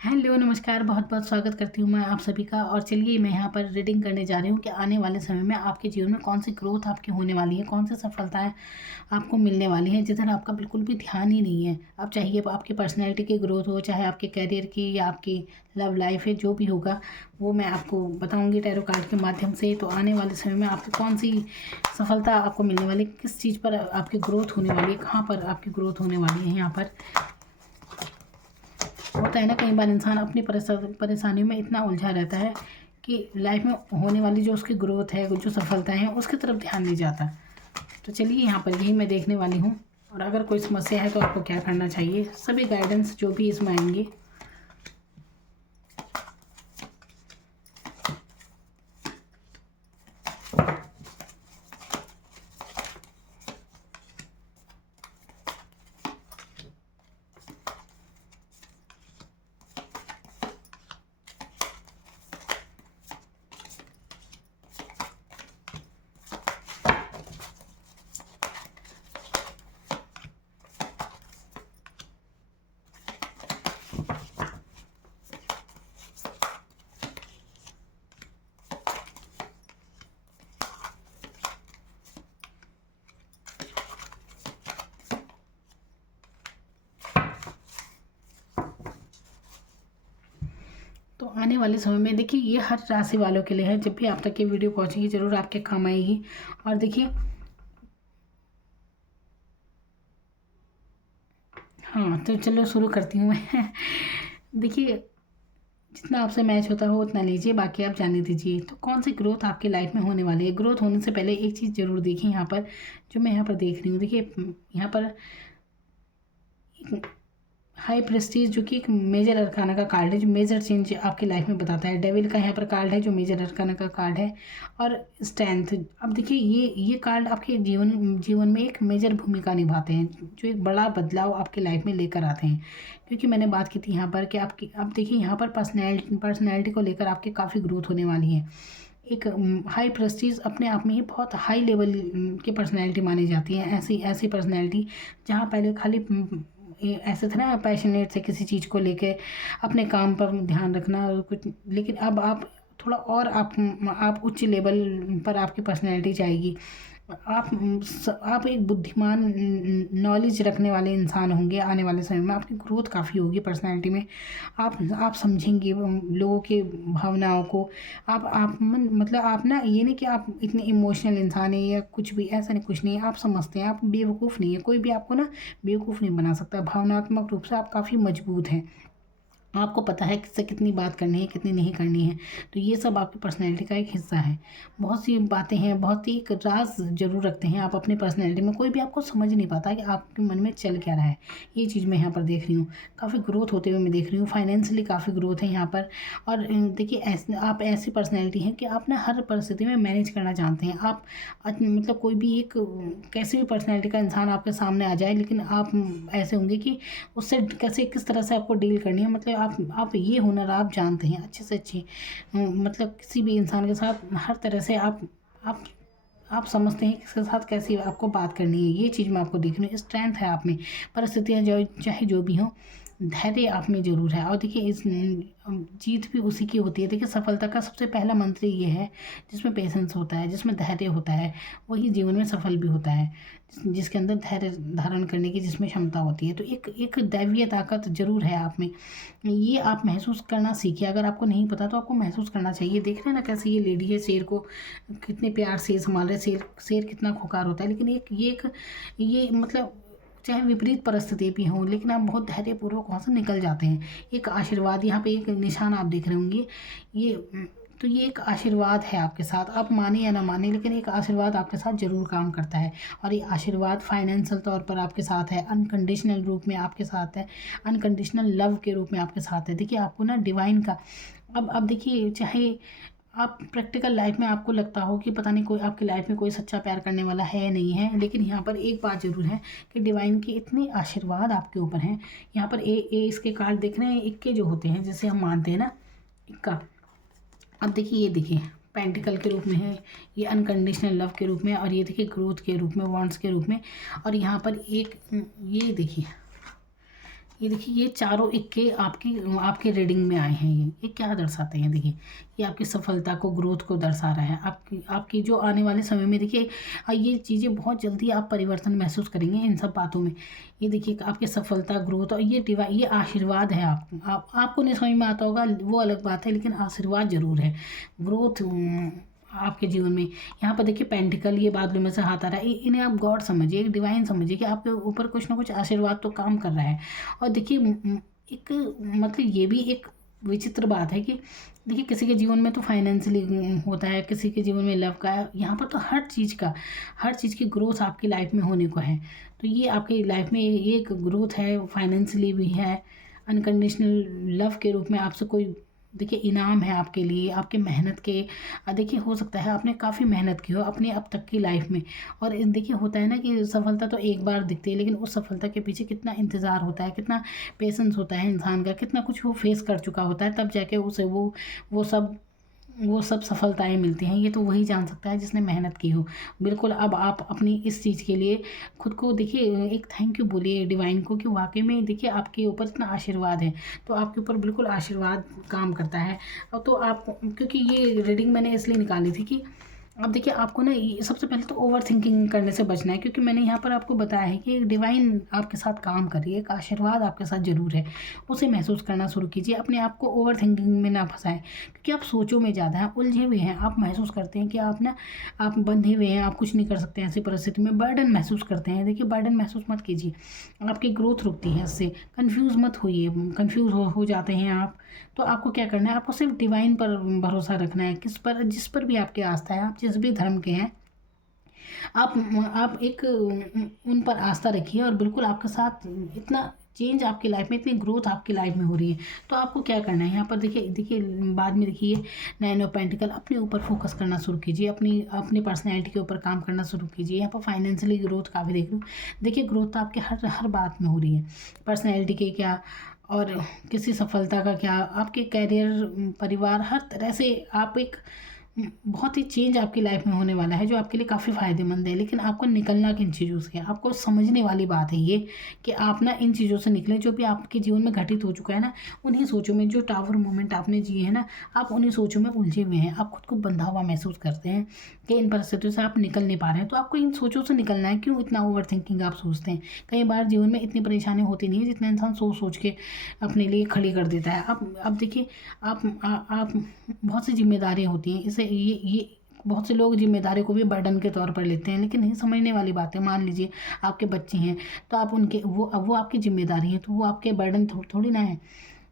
Hello, नमस्कार, बहुत-बहुत स्वागत करती हूँ मैं आप सभी का। और चलिए मैं यहाँ पर रीडिंग करने जा रही हूँ कि आने वाले समय में आपके जीवन में कौन-सी ग्रोथ आपकी होने वाली है, कौन-सी सफलताएँ आपको मिलने वाली हैं, जिधर आपका बिल्कुल भी ध्यान ही नहीं है। अब चाहिए आपकी पर्सनैलिटी की ग्रोथ हो, चाहे आपके करियर की या आपकी लव लाइफ़ है, जो भी होगा वो मैं आपको बताऊँगी टैरो कार्ड के माध्यम से। तो आने वाले समय में आपको कौन-सी सफलता आपको मिलने वाली है, किस चीज़ पर आपकी ग्रोथ होने वाली है, कहाँ पर आपकी ग्रोथ होने वाली है। यहाँ पर होता है ना, कई बार इंसान अपनी परेशानियों में इतना उलझा रहता है कि लाइफ में होने वाली जो उसकी ग्रोथ है, जो सफलताएं हैं, उसकी तरफ ध्यान नहीं जाता। तो चलिए यहाँ पर यही मैं देखने वाली हूँ। और अगर कोई समस्या है तो आपको क्या करना चाहिए, सभी गाइडेंस जो भी इसमें आएंगे। तो आने वाले समय में देखिए, ये हर राशि वालों के लिए है। जब भी आप तक ये वीडियो पहुँचेगी ज़रूर आपके काम आएगी। और देखिए, हाँ, तो चलो शुरू करती हूँ मैं। देखिए, जितना आपसे मैच होता हो उतना लीजिए, बाकी आप जाने दीजिए। तो कौन सी ग्रोथ आपकी लाइफ में होने वाली है। ग्रोथ होने से पहले एक चीज़ ज़रूर देखिए यहाँ पर, जो मैं यहाँ पर देख रही हूँ। देखिए यहाँ पर हाई प्रेस्टीज, जो कि एक मेजर अरकाना का कार्ड है, जो मेजर चेंज आपकी लाइफ में बताता है। डेविल का यहाँ पर कार्ड है, जो मेजर अरकाना का कार्ड है। और स्ट्रेंथ, अब देखिए ये कार्ड आपके जीवन में एक मेजर भूमिका निभाते हैं, जो एक बड़ा बदलाव आपकी लाइफ में लेकर आते हैं। क्योंकि मैंने बात की थी यहाँ पर कि आपकी, अब देखिए यहाँ पर पर्सनैलिटी को लेकर आपकी काफ़ी ग्रोथ होने वाली है। एक हाई प्रेस्टीज अपने आप में ही बहुत हाई लेवल की पर्सनैलिटी मानी जाती है। ऐसी ऐसी पर्सनैलिटी जहाँ पहले खाली ये ऐसे था ना, पैशनेट से किसी चीज़ को लेके अपने काम पर ध्यान रखना और कुछ, लेकिन अब आप थोड़ा और आप उच्च लेवल पर आपकी पर्सनैलिटी जाएगी। आप एक बुद्धिमान, नॉलेज रखने वाले इंसान होंगे। आने वाले समय में आपकी ग्रोथ काफ़ी होगी पर्सनैलिटी में। आप समझेंगे लोगों के भावनाओं को। मतलब आप ना, ये नहीं कि आप इतने इमोशनल इंसान हैं या कुछ भी, ऐसा नहीं, कुछ नहीं है। आप समझते हैं, आप बेवकूफ़ नहीं है। कोई भी आपको ना बेवकूफ़ नहीं बना सकता। भावनात्मक रूप से आप काफ़ी मजबूत हैं। आपको पता है किससे कितनी बात करनी है, कितनी नहीं करनी है। तो ये सब आपकी पर्सनैलिटी का एक हिस्सा है। बहुत सी बातें हैं, बहुत ही एक राज ज़रूर रखते हैं आप अपनी पर्सनैलिटी में। कोई भी आपको समझ नहीं पाता कि आपके मन में चल क्या रहा है। ये चीज़ मैं यहाँ पर देख रही हूँ। काफ़ी ग्रोथ होते हुए मैं देख रही हूँ। फाइनेंशियली काफ़ी ग्रोथ है यहाँ पर। और देखिए, आप ऐसी पर्सनैलिटी हैं कि आप ना हर परिस्थिति में मैनेज करना जानते हैं। आप मतलब कोई भी एक कैसी भी पर्सनैलिटी का इंसान आपके सामने आ जाए, लेकिन आप ऐसे होंगे कि उससे कैसे, किस तरह से आपको डील करनी है। मतलब आप ये हुनर आप जानते हैं अच्छे से अच्छे। मतलब किसी भी इंसान के साथ हर तरह से आप आप समझते हैं किसके साथ कैसी आपको बात करनी है। ये चीज़ मैं आपको देख रही हूँ। स्ट्रेंथ है आप में। परिस्थितियाँ जो चाहे जो भी हों, धैर्य आप में ज़रूर है। और देखिए, इस जीत भी उसी की होती है। देखिए, सफलता का सबसे पहला मंत्र ये है, जिसमें पेशेंस होता है, जिसमें धैर्य होता है, वही जीवन में सफल भी होता है। जिसके अंदर धैर्य धारण करने की जिसमें क्षमता होती है। तो एक एक दैवीय ताकत ज़रूर है आप में। ये आप महसूस करना सीखिए। अगर आपको नहीं पता तो आपको महसूस करना चाहिए। देख रहे हैं ना कैसे ये लेडी है, शेर को कितने प्यार से संभाल रहे। शेर शेर कितना खुंखार होता है, लेकिन ये मतलब चाहे विपरीत परिस्थिति भी हों, लेकिन आप बहुत धैर्यपूर्वक वहाँ से निकल जाते हैं। एक आशीर्वाद यहाँ पे, एक निशान आप देख रहे होंगे। ये तो ये एक आशीर्वाद है आपके साथ। आप माने या ना माने, लेकिन एक आशीर्वाद आपके साथ ज़रूर काम करता है। और ये आशीर्वाद फाइनेंशियल तौर पर आपके साथ है, अनकंडीशनल रूप में आपके साथ है, अनकंडीशनल लव के रूप में आपके साथ है। देखिए, आपको ना डिवाइन का, अब देखिए, चाहे आप प्रैक्टिकल लाइफ में आपको लगता हो कि पता नहीं कोई आपकी लाइफ में कोई सच्चा प्यार करने वाला है नहीं है, लेकिन यहाँ पर एक बात ज़रूर है कि डिवाइन के इतने आशीर्वाद आपके ऊपर हैं। यहाँ पर इसके कार्ड देख रहे हैं, इक्के जो होते हैं, जैसे हम मानते हैं ना, इक्का। अब देखिए, ये देखिए, पेंटिकल के रूप में है, ये अनकंडीशनल लव के रूप में, और ये देखिए ग्रोथ के रूप में, वांट्स के रूप में। और यहाँ पर एक ये देखिए, ये देखिए ये चारों इक्के आपकी आपके रीडिंग में आए हैं। ये क्या दर्शाते हैं, देखिए ये आपकी सफलता को, ग्रोथ को दर्शा रहा है। आपकी आपकी जो आने वाले समय में देखिए ये चीज़ें बहुत जल्दी आप परिवर्तन महसूस करेंगे इन सब बातों में। ये देखिए आपकी सफलता, ग्रोथ और ये आशीर्वाद है। आपको नहीं समझ में आता होगा वो अलग बात है, लेकिन आशीर्वाद जरूर है। ग्रोथ आपके जीवन में। यहाँ पर देखिए पेंटिकल, ये बादलों में से हाथ आ रहा है। इन्हें आप गॉड समझिए, एक डिवाइन समझिए कि आपके ऊपर कुछ ना कुछ आशीर्वाद तो काम कर रहा है। और देखिए एक मतलब ये भी एक विचित्र बात है कि देखिए किसी के जीवन में तो फाइनेंशियली होता है, किसी के जीवन में लव का है। यहाँ पर तो हर चीज़ की ग्रोथ आपकी लाइफ में होने को है। तो ये आपकी लाइफ में ये एक ग्रोथ है, फाइनेंशियली भी है, अनकंडीशनल लव के रूप में आपसे कोई देखिए इनाम है आपके लिए, आपके मेहनत के। देखिए हो सकता है आपने काफ़ी मेहनत की हो अपनी अब तक की लाइफ में। और देखिए होता है ना कि सफलता तो एक बार दिखती है, लेकिन उस सफलता के पीछे कितना इंतज़ार होता है, कितना पेशेंस होता है इंसान का, कितना कुछ वो फेस कर चुका होता है, तब जाके उसे वो सब वो सब सफलताएं मिलती हैं। ये तो वही जान सकता है जिसने मेहनत की हो। बिल्कुल अब आप अपनी इस चीज़ के लिए खुद को देखिए एक थैंक यू बोलिए डिवाइन को कि वाकई में देखिए आपके ऊपर इतना आशीर्वाद है। तो आपके ऊपर बिल्कुल आशीर्वाद काम करता है। और तो आप, क्योंकि ये रीडिंग मैंने इसलिए निकाली थी कि अब देखिए आपको ना सबसे पहले तो ओवर थिंकिंग करने से बचना है, क्योंकि मैंने यहाँ पर आपको बताया है कि एक डिवाइन आपके साथ काम कर रही है, एक आशीर्वाद आपके साथ जरूर है। उसे महसूस करना शुरू कीजिए, अपने आप को ओवर थिंकिंग में ना फंसाएं, क्योंकि आप सोचों में ज़्यादा हैं, उलझे हुए हैं। आप महसूस करते हैं कि आप बंधे हुए हैं, आप कुछ नहीं कर सकते ऐसी परिस्थिति में, बर्डन महसूस करते हैं। देखिए बर्डन महसूस मत कीजिए, आपकी ग्रोथ रुकती है इससे। कन्फ्यूज़ मत होइए, कन्फ्यूज़ हो जाते हैं आप। तो आपको क्या करना है, आपको सिर्फ डिवाइन पर भरोसा रखना है, किस पर, जिस पर भी आपकी आस्था है, आप जिस भी धर्म के हैं, आप एक उन पर आस्था रखिए। और बिल्कुल आपके साथ इतना चेंज आपकी लाइफ में, इतनी ग्रोथ आपकी लाइफ में हो रही है। तो आपको क्या करना है यहाँ पर, देखिए बाद में देखिए 9 ऑफ पेंटिकल, अपने ऊपर फोकस करना शुरू कीजिए, अपनी अपनी पर्सनैलिटी के ऊपर काम करना शुरू कीजिए। यहाँ पर फाइनेंशियली ग्रोथ काफ़ी देख लो। देखिए ग्रोथ तो आपके हर हर बात में हो रही है, पर्सनैलिटी के क्या, और किसी सफलता का क्या, आपके करियर, परिवार, हर तरह से आप एक बहुत ही चेंज आपकी लाइफ में होने वाला है, जो आपके लिए काफ़ी फ़ायदेमंद है। लेकिन आपको निकलना किन चीज़ों से है, आपको समझने वाली बात है ये कि आप ना इन चीज़ों से निकलें जो भी आपके जीवन में घटित हो चुका है ना। उन्हीं सोचों में, जो टावर मोमेंट आपने जिए हैं ना, आप उन्हीं सोचों में उलझे हुए हैं, आप खुद को बंधा हुआ महसूस करते हैं कि इन परिस्थितियों से आप निकल नहीं पा रहे हैं। तो आपको इन सोचों से निकलना है। क्यों इतना ओवर थिंकिंग आप सोचते हैं? कई बार जीवन में इतनी परेशानी होती नहीं है जितना इंसान सोच सोच के अपने लिए खड़ी कर देता है। अब देखिए आप बहुत सी जिम्मेदारियाँ होती हैं, इसे ये बहुत से लोग जिम्मेदारी को भी बर्डन के तौर पर लेते हैं, लेकिन नहीं समझने वाली बात है। मान लीजिए आपके बच्चे हैं, तो आप उनके वो आपकी जिम्मेदारी है, तो वो आपके बर्डन थोड़ी ना है।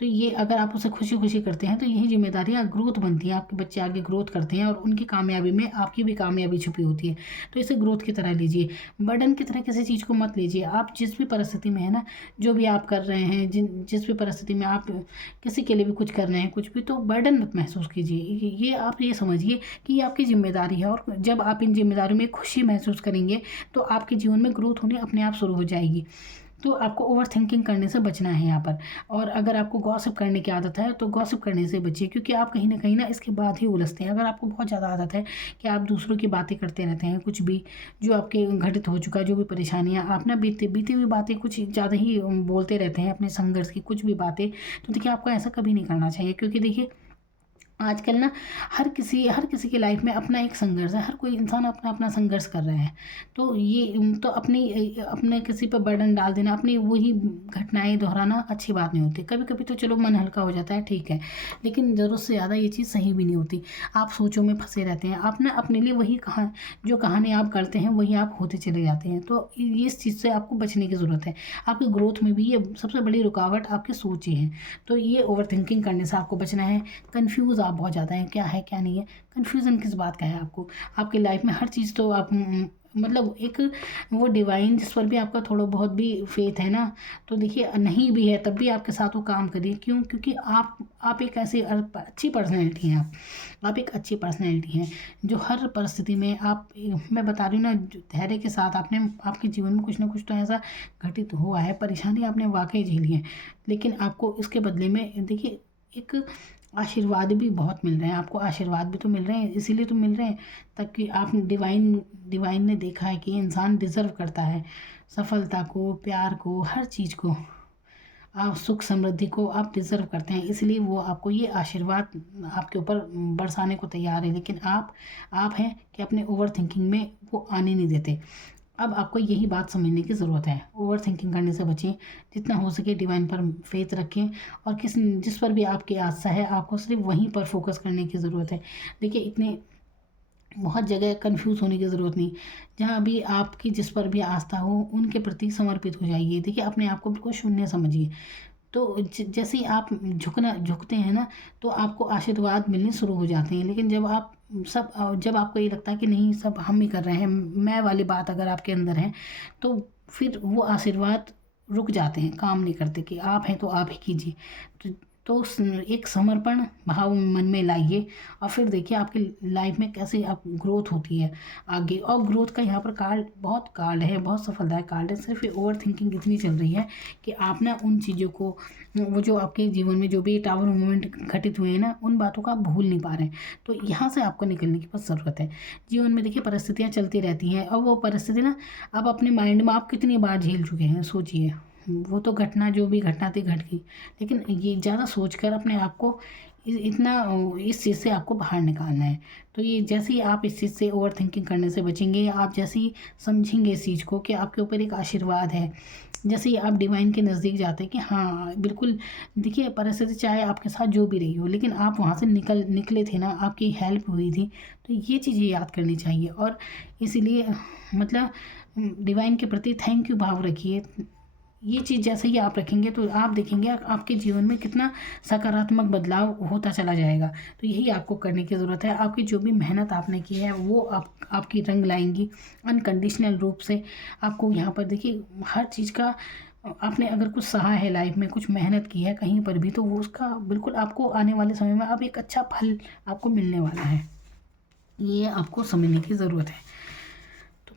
तो ये अगर आप उसे खुशी खुशी करते हैं तो यही जिम्मेदारियाँ ग्रोथ बनती हैं। आपके बच्चे आगे ग्रोथ करते हैं और उनकी कामयाबी में आपकी भी कामयाबी छुपी होती है। तो इसे ग्रोथ की तरह लीजिए, बर्डन की तरह किसी चीज़ को मत लीजिए। आप जिस भी परिस्थिति में है ना, जो भी आप कर रहे हैं, जिस भी परिस्थिति में आप किसी के लिए भी कुछ कर रहे हैं, कुछ भी, तो बर्डन मत महसूस कीजिए। ये आप ये समझिए कि ये आपकी जिम्मेदारी है। और जब आप इन जिम्मेदारियों में खुशी महसूस करेंगे तो आपके जीवन में ग्रोथ होनी अपने आप शुरू हो जाएगी। तो आपको ओवर थिंकिंग करने से बचना है यहाँ पर। और अगर आपको गॉसिप करने की आदत है तो गॉसिप करने से बचिए, क्योंकि आप कहीं ना इसके बाद ही उलझते हैं। अगर आपको बहुत ज़्यादा आदत है कि आप दूसरों की बातें करते रहते हैं, कुछ भी जो आपके घटित हो चुका है, जो भी परेशानियाँ, आप ना बीती बीती हुई बातें कुछ ज़्यादा ही बोलते रहते हैं, अपने संघर्ष की कुछ भी बातें, तो देखिए आपको ऐसा कभी नहीं करना चाहिए। क्योंकि देखिए आजकल ना हर किसी की लाइफ में अपना एक संघर्ष है, हर कोई इंसान अपना अपना संघर्ष कर रहा है। तो ये तो अपने किसी पर बर्डन डाल देना, अपनी वही घटनाएं दोहराना अच्छी बात नहीं होती। कभी कभी तो चलो मन हल्का हो जाता है, ठीक है, लेकिन ज़रूरत से ज़्यादा ये चीज़ सही भी नहीं होती। आप सोचों में फंसे रहते हैं, आप ना अपने लिए वही जो कहानी आप करते हैं वही आप होते चले जाते हैं। तो ये इस चीज़ से आपको बचने की ज़रूरत है। आपकी ग्रोथ में भी ये सबसे बड़ी रुकावट आपकी सोच ही है। तो ये ओवर थिंकिंग करने से आपको बचना है। कन्फ्यूज़ आप बहुत ज़्यादा हैं, क्या है क्या नहीं है, कन्फ्यूज़न किस बात का है आपको? आपकी लाइफ में हर चीज़ तो आप मतलब एक वो डिवाइन जिस पर भी आपका थोड़ा बहुत भी फेथ है ना, तो देखिए नहीं भी है तब भी आपके साथ वो काम करिए। क्यों? क्योंकि आप एक ऐसी अच्छी पर्सनैलिटी हैं। आप एक अच्छी पर्सनैलिटी हैं जो हर परिस्थिति में आप, मैं बता रही हूँ ना, धैर्य के साथ आपने आपके जीवन में कुछ ना कुछ तो ऐसा घटित हुआ है, परेशानी आपने वाकई झेली है, लेकिन आपको इसके बदले में देखिए एक आशीर्वाद भी बहुत मिल रहे हैं। आपको आशीर्वाद भी तो मिल रहे हैं, इसीलिए तो मिल रहे हैं ताकि आप डिवाइन ने देखा है कि इंसान डिज़र्व करता है सफलता को, प्यार को, हर चीज़ को। आप सुख समृद्धि को आप डिज़र्व करते हैं, इसलिए वो आपको ये आशीर्वाद आपके ऊपर बरसाने को तैयार है। लेकिन आप हैं कि अपने ओवर थिंकिंग में वो आने नहीं देते। अब आपको यही बात समझने की ज़रूरत है, ओवर थिंकिंग करने से बचें, जितना हो सके डिवाइन पर फेथ रखें, और जिस पर भी आपकी आस्था है आपको सिर्फ वहीं पर फोकस करने की ज़रूरत है। देखिए, इतने बहुत जगह कन्फ्यूज़ होने की ज़रूरत नहीं, जहाँ भी आपकी जिस पर भी आस्था हो उनके प्रति समर्पित हो जाइए। देखिए, अपने आप को बिल्कुल शून्य समझिए। तो जैसे ही आप झुकते हैं ना, तो आपको आशीर्वाद मिलने शुरू हो जाते हैं। लेकिन जब आपको ये लगता है कि नहीं, सब हम ही कर रहे हैं, मैं वाली बात अगर आपके अंदर है, तो फिर वो आशीर्वाद रुक जाते हैं, काम नहीं करते कि आप हैं तो आप ही कीजिए। तो एक समर्पण भाव मन में लाइए, और फिर देखिए आपकी लाइफ में कैसे आप ग्रोथ होती है आगे। और ग्रोथ का यहाँ पर कार्ड है, बहुत सफलदायक कार्ड है। सिर्फ ये ओवर थिंकिंग इतनी चल रही है कि आप ना उन चीज़ों को, वो जो आपके जीवन में जो भी टावर मोमेंट घटित हुए हैं ना, उन बातों को आप भूल नहीं पा रहे हैं। तो यहाँ से आपको निकलने की बस ज़रूरत है। जीवन में देखिए परिस्थितियाँ चलती रहती हैं, और वो परिस्थिति ना, आप अपने माइंड में आप कितनी बार झेल चुके हैं सोचिए। वो तो घटना जो भी घटना थी घट गई, लेकिन ये ज़्यादा सोचकर अपने आप को इतना इस चीज़ से आपको बाहर निकालना है। तो ये जैसे ही आप इस चीज़ से ओवर थिंकिंग करने से बचेंगे, आप जैसे ही समझेंगे इस चीज़ को कि आपके ऊपर एक आशीर्वाद है, जैसे ही आप डिवाइन के नज़दीक जाते हैं कि हाँ बिल्कुल, देखिए परिस्थिति चाहे आपके साथ जो भी रही हो, लेकिन आप वहाँ से निकले थे ना, आपकी हेल्प हुई थी। तो ये चीज़ें याद करनी चाहिए, और इसीलिए मतलब डिवाइन के प्रति थैंक यू भाव रखिए। ये चीज़ जैसे ही आप रखेंगे तो आप देखेंगे आपके जीवन में कितना सकारात्मक बदलाव होता चला जाएगा। तो यही आपको करने की ज़रूरत है। आपकी जो भी मेहनत आपने की है वो आपकी रंग लाएंगी अनकंडीशनल रूप से। आपको यहाँ पर देखिए हर चीज़ का, आपने अगर कुछ सहा है लाइफ में, कुछ मेहनत की है कहीं पर भी, तो वो उसका बिल्कुल आपको आने वाले समय में अब एक अच्छा फल आपको मिलने वाला है। ये आपको समझने की ज़रूरत है।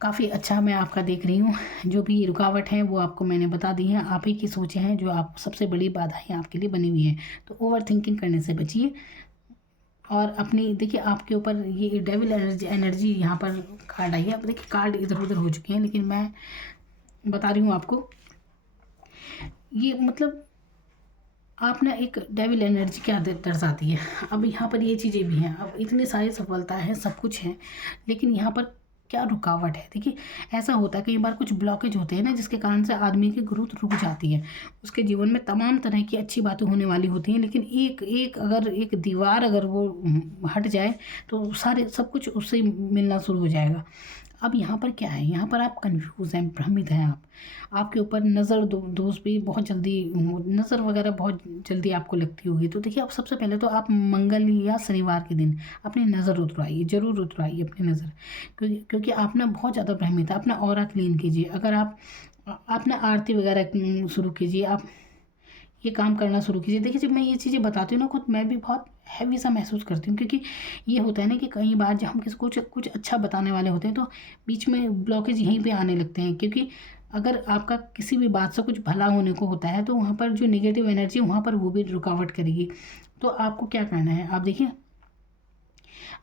काफ़ी अच्छा मैं आपका देख रही हूँ। जो भी रुकावट है वो आपको मैंने बता दी है, आप ही की सोचें हैं जो आप सबसे बड़ी बाधाएं आपके लिए बनी हुई हैं। तो ओवर थिंकिंग करने से बचिए, और अपनी देखिए आपके ऊपर ये डेविल एनर्जी यहाँ पर कार्ड आई है। अब देखिए कार्ड इधर उधर हो चुके हैं, लेकिन मैं बता रही हूँ आपको, ये मतलब आप ना एक डेविल एनर्जी क्या दर्शाती है। अब यहाँ पर ये चीज़ें भी हैं, अब इतनी सारी सफलता है, सब कुछ है, लेकिन यहाँ पर क्या रुकावट है। देखिए ऐसा होता है कई बार कुछ ब्लॉकेज होते हैं ना, जिसके कारण से आदमी की ग्रोथ रुक जाती है। उसके जीवन में तमाम तरह की अच्छी बातें होने वाली होती हैं, लेकिन एक दीवार अगर वो हट जाए तो सारे सब कुछ उससे मिलना शुरू हो जाएगा। अब यहाँ पर क्या है, यहाँ पर आप कंफ्यूज हैं, भ्रमित हैं। आपके ऊपर नज़र दोष भी बहुत जल्दी, नज़र वगैरह बहुत जल्दी आपको लगती होगी। तो देखिए, आप सबसे पहले तो आप मंगल या शनिवार के दिन अपनी नज़र उतरवाइए, ज़रूर उतरवाइए अपनी नज़र, क्योंकि आप ना बहुत ज़्यादा भ्रमित है। अपना ऑरा क्लीन कीजिए, अगर आप ना आरती वगैरह शुरू कीजिए, आप ये काम करना शुरू कीजिए। देखिए जब मैं ये चीज़ें बताती हूँ ना, खुद मैं भी बहुत हैवी सा महसूस करती हूँ, क्योंकि ये होता है ना कि कई बार जब हम किसी को कुछ अच्छा बताने वाले होते हैं तो बीच में ब्लॉकेज यहीं पे आने लगते हैं। क्योंकि अगर आपका किसी भी बात से कुछ भला होने को होता है तो वहाँ पर जो नेगेटिव एनर्जी है वहाँ पर वो भी रुकावट करेगी। तो आपको क्या करना है, आप देखिए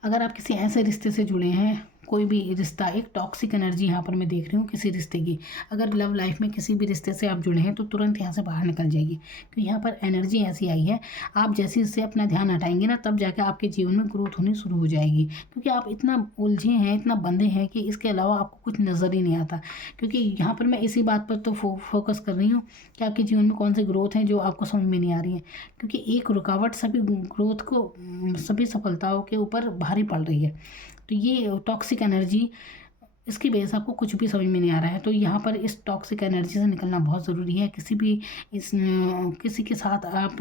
अगर आप किसी ऐसे रिश्ते से जुड़े हैं, कोई भी रिश्ता, एक टॉक्सिक एनर्जी यहाँ पर मैं देख रही हूँ किसी रिश्ते की, अगर लव लाइफ में किसी भी रिश्ते से आप जुड़े हैं तो तुरंत यहाँ से बाहर निकल जाइए, क्योंकि यहाँ पर एनर्जी ऐसी आई है। आप जैसे इससे अपना ध्यान हटाएंगे ना, तब जाकर आपके जीवन में ग्रोथ होनी शुरू हो जाएगी, क्योंकि आप इतना उलझे हैं, इतना बंधे हैं कि इसके अलावा आपको कुछ नज़र ही नहीं आता। क्योंकि यहाँ पर मैं इसी बात पर तो फोकस कर रही हूँ कि आपके जीवन में कौन सी ग्रोथ है जो आपको समझ में नहीं आ रही है, क्योंकि एक रुकावट सभी ग्रोथ को, सभी सफलताओं के ऊपर भारी पड़ रही है। तो ये टॉक्सिक एनर्जी, इसकी वजह से आपको कुछ भी समझ में नहीं आ रहा है। तो यहाँ पर इस टॉक्सिक एनर्जी से निकलना बहुत ज़रूरी है। किसी के साथ आप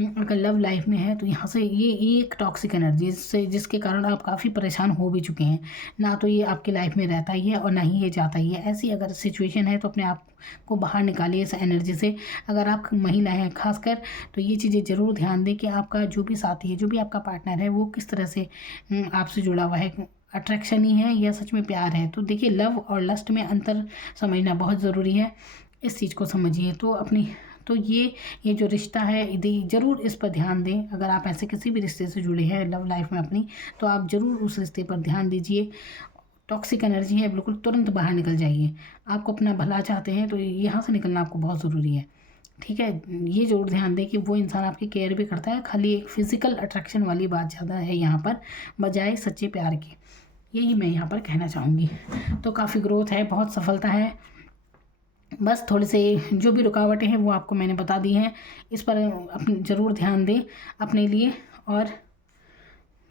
अगर लव लाइफ में है तो यहाँ से ये एक टॉक्सिक एनर्जी जिसके कारण आप काफ़ी परेशान हो भी चुके हैं, ना तो ये आपकी लाइफ में रहता ही है और ना ही ये जाता ही है। ऐसी अगर सिचुएशन है तो अपने आप को बाहर निकालिए इस एनर्जी से। अगर आप महिला हैं खासकर, तो ये चीज़ें ज़रूर ध्यान दें कि आपका जो भी साथी है, जो भी आपका पार्टनर है, वो किस तरह से आपसे जुड़ा हुआ है, अट्रैक्शन ही है या सच में प्यार है। तो देखिए लव और लस्ट में अंतर समझना बहुत ज़रूरी है, इस चीज़ को समझिए। तो ये जो रिश्ता है ज़रूर इस पर ध्यान दें। अगर आप ऐसे किसी भी रिश्ते से जुड़े हैं लव लाइफ में अपनी, तो आप ज़रूर उस रिश्ते पर ध्यान दीजिए। टॉक्सिक एनर्जी है, बिल्कुल तुरंत बाहर निकल जाइए। आपको अपना भला चाहते हैं तो यहाँ से निकलना आपको बहुत ज़रूरी है। ठीक है, ये ज़रूर ध्यान दें कि वो इंसान आपकी केयर भी करता है, खाली एक फिज़िकल अट्रैक्शन वाली बात ज़्यादा है यहाँ पर, बजाय सच्चे प्यार की। यही मैं यहाँ पर कहना चाहूँगी। तो काफ़ी ग्रोथ है, बहुत सफलता है, बस थोड़े से जो भी रुकावटें हैं वो आपको मैंने बता दी हैं। इस पर अपने ज़रूर ध्यान दें अपने लिए, और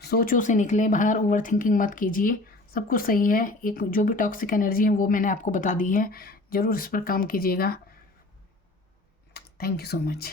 सोचों से निकलें बाहर, ओवर थिंकिंग मत कीजिए। सब कुछ सही है, एक जो भी टॉक्सिक एनर्जी है वो मैंने आपको बता दी है, ज़रूर इस पर काम कीजिएगा। Thank you so much.